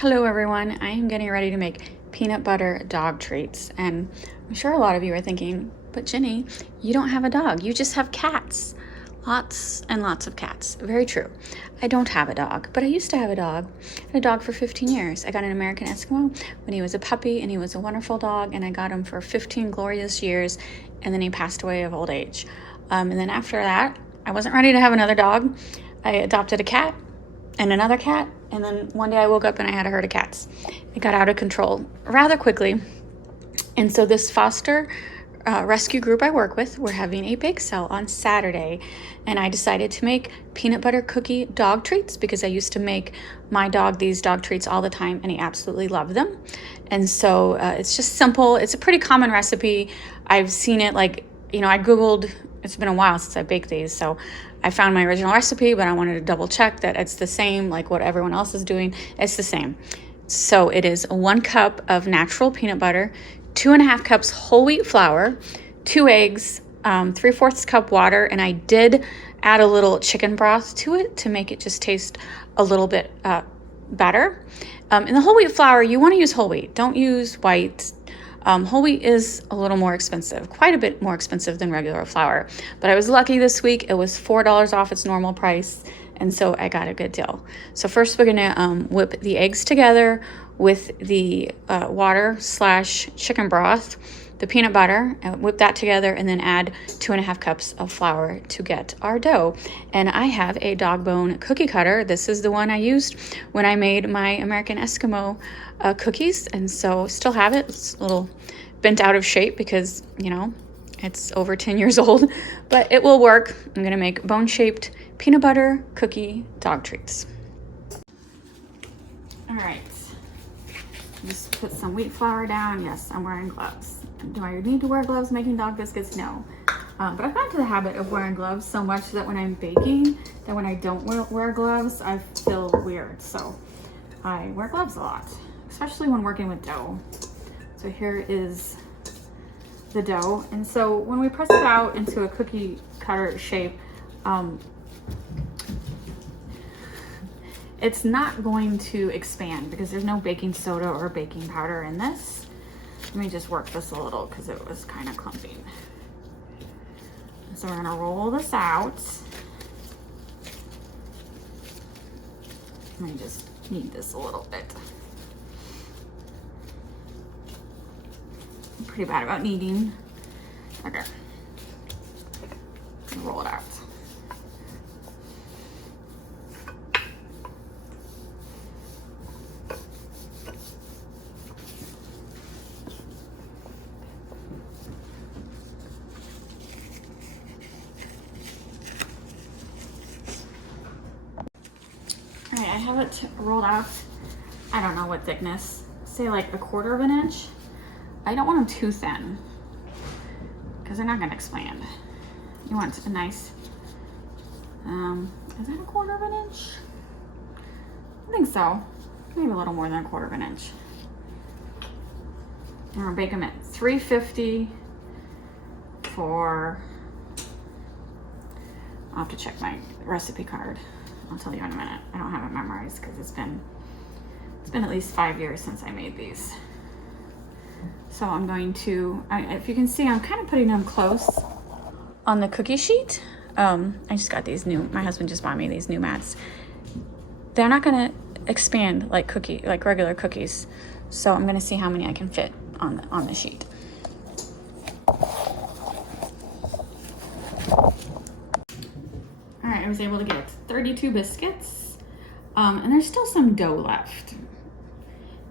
Hello everyone, I am getting ready to make peanut butter dog treats, and I'm sure a lot of you are thinking, but Jenny, you don't have a dog, you just have cats. Lots and lots of cats. Very true. I don't have a dog, but I used to have a dog. I had a dog for 15 years. I got an American Eskimo when he was a puppy, and he was a wonderful dog, and I got him for 15 glorious years, and then he passed away of old age. And then after that, I wasn't ready to have another dog. I adopted a cat and another cat, and then one day I woke up and I had a herd of cats. It got out of control rather quickly. And so this foster rescue group I work with, we're having a bake sale on Saturday, and I decided to make peanut butter cookie dog treats because I used to make my dog these dog treats all the time, and he absolutely loved them. And so it's just simple. It's a pretty common recipe. I've seen it I Googled, it's been a while since I baked these, so I found my original recipe, but I wanted to double check that it's the same, like what everyone else is doing. It's the same. So it is 1 cup of natural peanut butter, 2.5 cups whole wheat flour, 2 eggs, 3/4 cup water, and I did add a little chicken broth to it to make it just taste a little bit better. In the whole wheat flour, you want to use whole wheat. Don't use white. Whole wheat is a little more expensive, quite a bit more expensive than regular flour. But I was lucky this week. It was $4 off its normal price, and so I got a good deal. So first we're going to whip the eggs together with the water/chicken broth, the peanut butter, and whip that together, and then add 2.5 cups of flour to get our dough. And I have a dog bone cookie cutter. This is the one I used when I made my American Eskimo cookies, and so still have it. It's a little bent out of shape because, it's over 10 years old, but it will work. I'm gonna make bone-shaped peanut butter cookie dog treats. All right, just put some wheat flour down. Yes, I'm wearing gloves. Do I need to wear gloves making dog biscuits? No. But I've gotten to the habit of wearing gloves so much that when I'm baking, that when I don't wear gloves, I feel weird. So I wear gloves a lot, especially when working with dough. So here is the dough. And so when we press it out into a cookie cutter shape, it's not going to expand because there's no baking soda or baking powder in this. Let me just work this a little because it was kind of clumping. So we're gonna roll this out. Let me just knead this a little bit. I'm pretty bad about kneading. Okay. Roll it out. All right, I have it rolled out. I don't know what thickness, say like 1/4 of an inch. I don't want them too thin because they're not gonna expand. You want a nice, is that 1/4 of an inch? I think so, maybe a little more than 1/4 of an inch. I'm gonna bake them at 350 for, I'll have to check my recipe card. I'll tell you in a minute. I don't have it memorized because it's been at least 5 years since I made these. So I'm going to, if you can see, I'm kind of putting them close on the cookie sheet. I just got these my husband just bought me these new mats. They're not gonna expand like regular cookies. So I'm gonna see how many I can fit on the sheet. All right, I was able to get 32 biscuits, and there's still some dough left.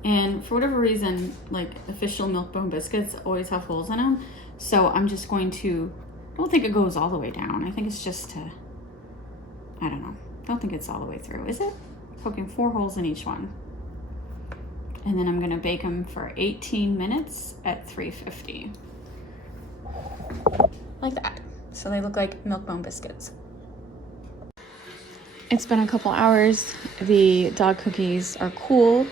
And for whatever reason, like official Milk-Bone biscuits always have holes in them. So I'm just going to, I don't think it goes all the way down. I think it's just to, I don't know. I don't think it's all the way through, is it? Poking 4 holes in each one. And then I'm gonna bake them for 18 minutes at 350. Like that. So they look like Milk-Bone biscuits. It's been a couple hours. The dog cookies are cool.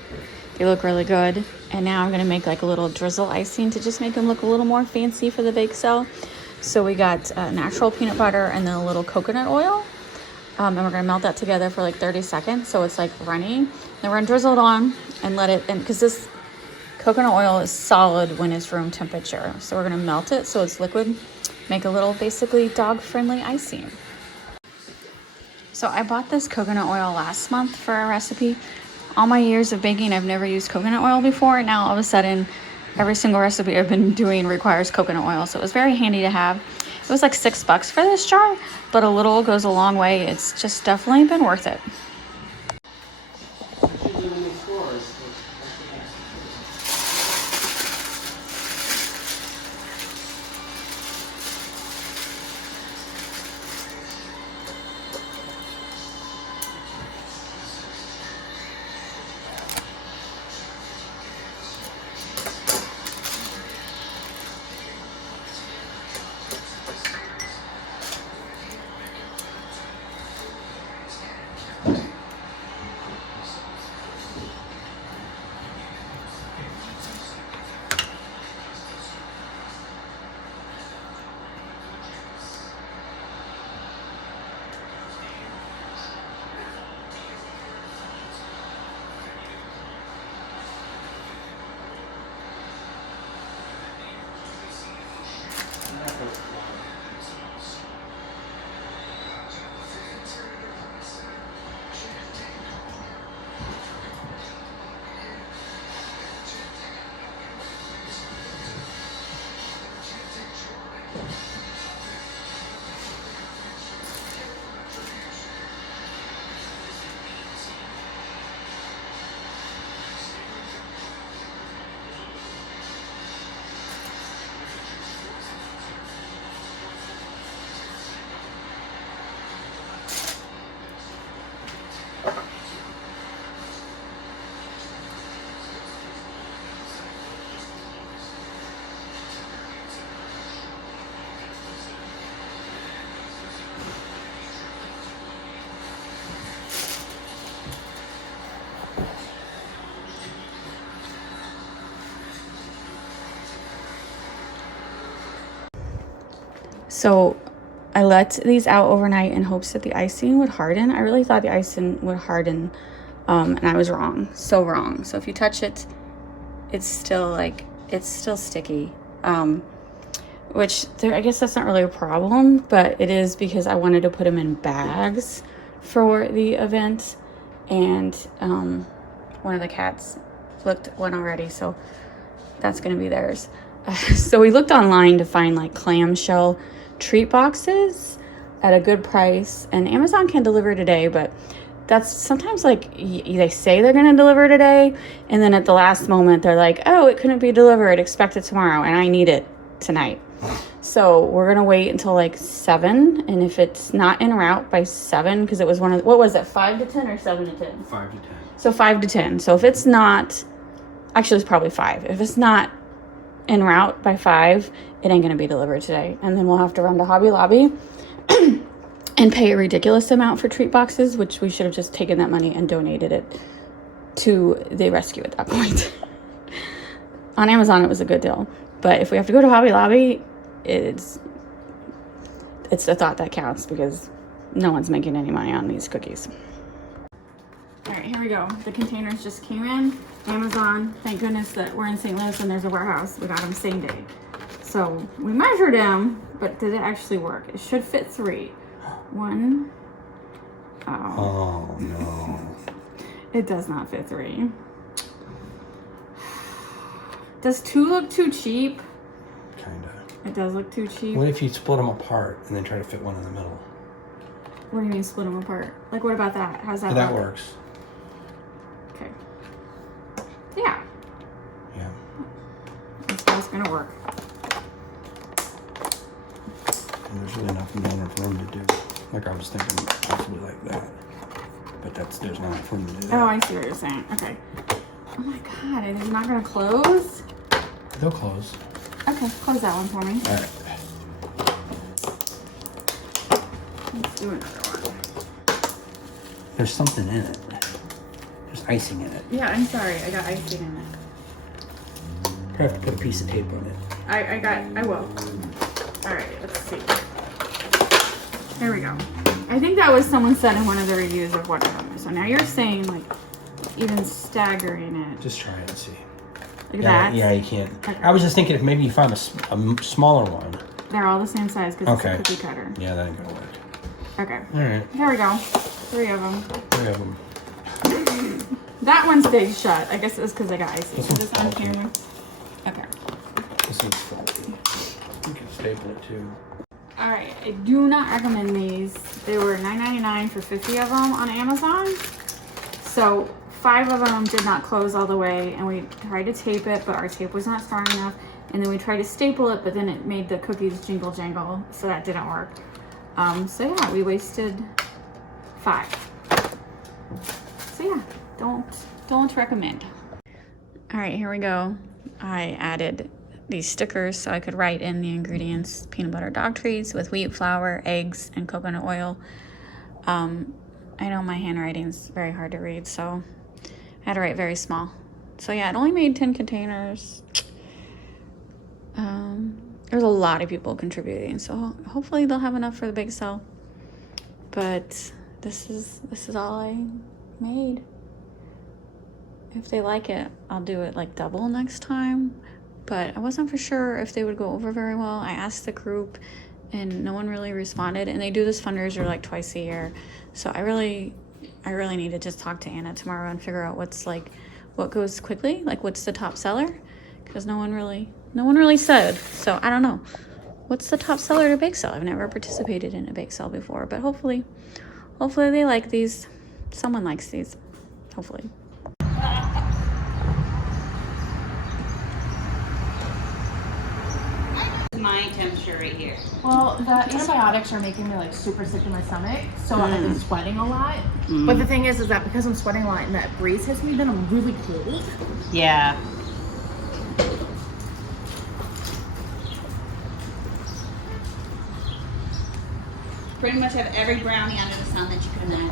They look really good. And now I'm gonna make like a little drizzle icing to just make them look a little more fancy for the bake sale. So we got natural peanut butter and then a little coconut oil. And we're gonna melt that together for like 30 seconds so it's like runny. Then we're gonna drizzle it on and let it, and because this coconut oil is solid when it's room temperature. So we're gonna melt it so it's liquid, make a little basically dog-friendly icing. So I bought this coconut oil last month for a recipe. All my years of baking, I've never used coconut oil before. Now all of a sudden, every single recipe I've been doing requires coconut oil. So it was very handy to have. It was like $6 for this jar, but a little goes a long way. It's just definitely been worth it. So I let these out overnight in hopes that the icing would harden. I really thought the icing would harden, and I was wrong, so wrong. So if you touch it, it's still sticky, which I guess that's not really a problem, but it is because I wanted to put them in bags for the event, and one of the cats flipped one already, so that's gonna be theirs. So we looked online to find like clamshell treat boxes at a good price, and Amazon can deliver today, but that's sometimes like they say they're going to deliver today, and then at the last moment they're like, oh, it couldn't be delivered, expect it tomorrow, and I need it tonight. So we're going to wait until like 7, and if it's not en route by 7, because it was one of, what was it, 5 to 10 or 7 to 10? 5 to 10. So 5 to 10. So if it's not, actually it's probably 5. If it's not en route by 5, it ain't gonna be delivered today, and then we'll have to run to Hobby Lobby and pay a ridiculous amount for treat boxes, which we should have just taken that money and donated it to the rescue at that point. On Amazon it was a good deal, but if we have to go to Hobby Lobby, it's the thought that counts, because no one's making any money on these cookies. All right, here we go. The containers just came in. Amazon, thank goodness that we're in St. Louis and there's a warehouse. We got them same day. So we measured them, but did it actually work? It should fit 3. 1. Oh no. It does not fit 3. Does 2 look too cheap? Kinda. It does look too cheap. What if you split them apart and then try to fit one in the middle? What do you mean split them apart? Like, what about that? How's that That work? works. Okay. Yeah. Yeah. That's gonna work. And there's really nothing down there for them to do. Like I was thinking possibly like that. But there's not for them to do that. Oh, I see what you're saying. Okay. Oh my god, it is not gonna close? They'll close. Okay, close that one for me. Alright. Let's do another one. There's something in it. There's icing in it. Yeah, I'm sorry. I got icing in it. You have to put a piece of tape on it. I will. Alright, let's see. Here we go. I think that was someone said in one of the reviews of one of them. So now you're saying like even staggering it Just try it and see. like Yeah, that. yeah, you can't. Okay. I was just thinking if maybe you found a smaller one. They're all the same size because Okay. it's a cookie cutter. Yeah, that ain't gonna work. Okay. All right, Here we go. 3 of them. 3 of them. That one stayed shut. I guess it was because I got icy. This Is one's this on faulty. camera? Okay. This is faulty. You can staple it too. All right. I do not recommend these. They were $9.99 for 50 of them on Amazon. So 5 of them did not close all the way, and we tried to tape it, but our tape was not strong enough. And then we tried to staple it, but then it made the cookies jingle jangle, so that didn't work. So yeah, we wasted 5. So yeah, don't recommend. All right, here we go. I added these stickers so I could write in the ingredients: peanut butter dog treats with wheat flour, eggs, and coconut oil. I know my handwriting's very hard to read, so I had to write very small. So yeah, it only made 10 containers. There's a lot of people contributing, so hopefully they'll have enough for the bake sale. But this is all I made. If they like it, I'll do it like double next time. But I wasn't for sure if they would go over very well. I asked the group and no one really responded, and they do this fundraiser like twice a year. So I really need to just talk to Anna tomorrow and figure out what goes quickly, like what's the top seller, because no one really said. So I don't know. What's the top seller to bake sale? I've never participated in a bake sale before, but hopefully they like these. Someone likes these, hopefully. My temperature right here. Well, the antibiotics are making me like super sick in my stomach, so I've been sweating a lot. But the thing is that because I'm sweating a lot and that breeze hits me, then I'm really cold. Yeah. Pretty much have every brownie under the sun that you could imagine.